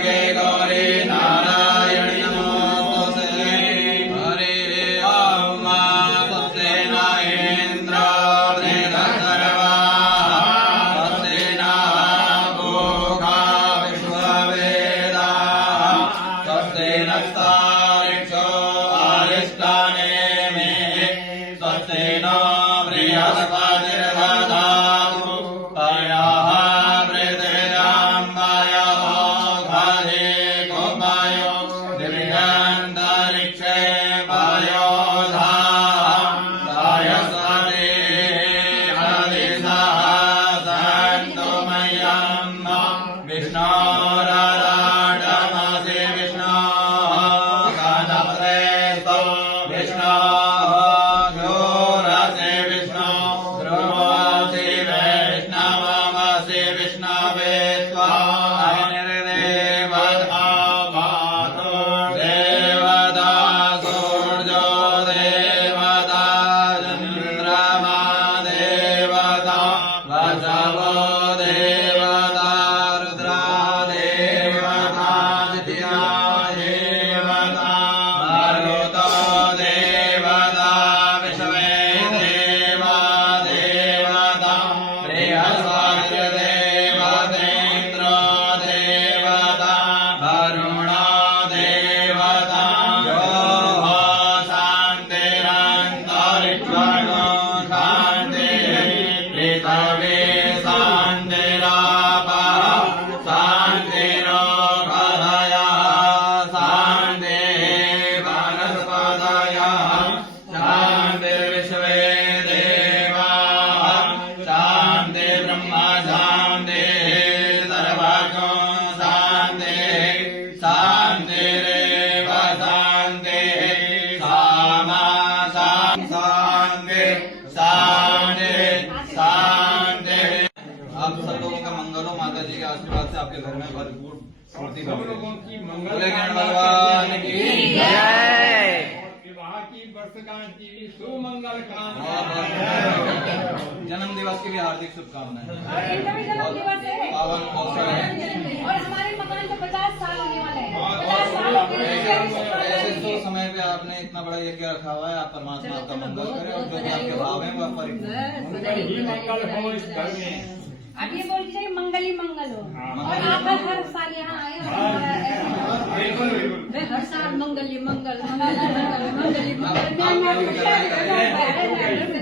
भागे गौरी नारायणी नमोस्तुते हरि ओम स्वस्ति न इंद्रो वृद्धसर्वाः स्वस्ति नः पूषा विश्ववेदाः स्वस्ति नस्तारिक्षो आरिष्टानेमे स्वस्ति नो बृहस्पतिर्दधातु पयः पृथिव्यां घरे गोपायो दिव्यान्तरिक्षे वायो धायस्वते हरिसः सन्तु मह्यं विष्णोराराडमसि विष्णोः गणप्रेतो विष्णोः घोरसि विष्णोः ध्रुवसि वैष्णवमसि विष्णवे स्वाहा निर्देवता मातु देवता सूर्यो देवता चन्द्रमा देवता वसवो देवता रुद्रा देवता द्वितीया देवता मरुतो देवता विश्वे देवा देवता बृहस्पतिर्देवतेन्द्रो देवता वरुणो देवता यो शान्तिरन्तरिक्षणो शान्तिः पृथिवी शान्तिरापः शान्तिरोषधयः शान्तिः वनस्पतयः शान्तिर्विश्वे देवाः शान्तिर्ब्रह्म शान्तिः सर्वगो शान्तिः शान्तिरेव शान्तिः सामा शान्तिः शान्तिः शान्तिः। आप सब लोगों का मंगल हो, माता जी के आशीर्वाद से आपके घर में भरपूर पूर्ति बोले ज्ञान भगवान की जय। विवाह की वर्षगांठ की सुमंगल कामना। जन्म दिवस की भी हार्दिक शुभकामनाएं। और इनका भी जन्म दिवस है पावन अवसर है और हमारे मकान को 50 साल होने वाले हैं। 50 साल हो गए हैं। ऐसे तो समय पे आपने इतना बड़ा यज्ञ रखा हुआ है। आप परमात्मा आपका मंगल करे और जो भी आपके भाव है वो परिपूर्ण ही मंगल हो इस घर में। अब ये बोल के मंगल ही मंगल हो और आप हर साल यहाँ आए और हमारा ऐसा बिल्कुल बिल्कुल। मैं हर साल मंगल ही मंगल मंगल ही मंगल मंगल ही मंगल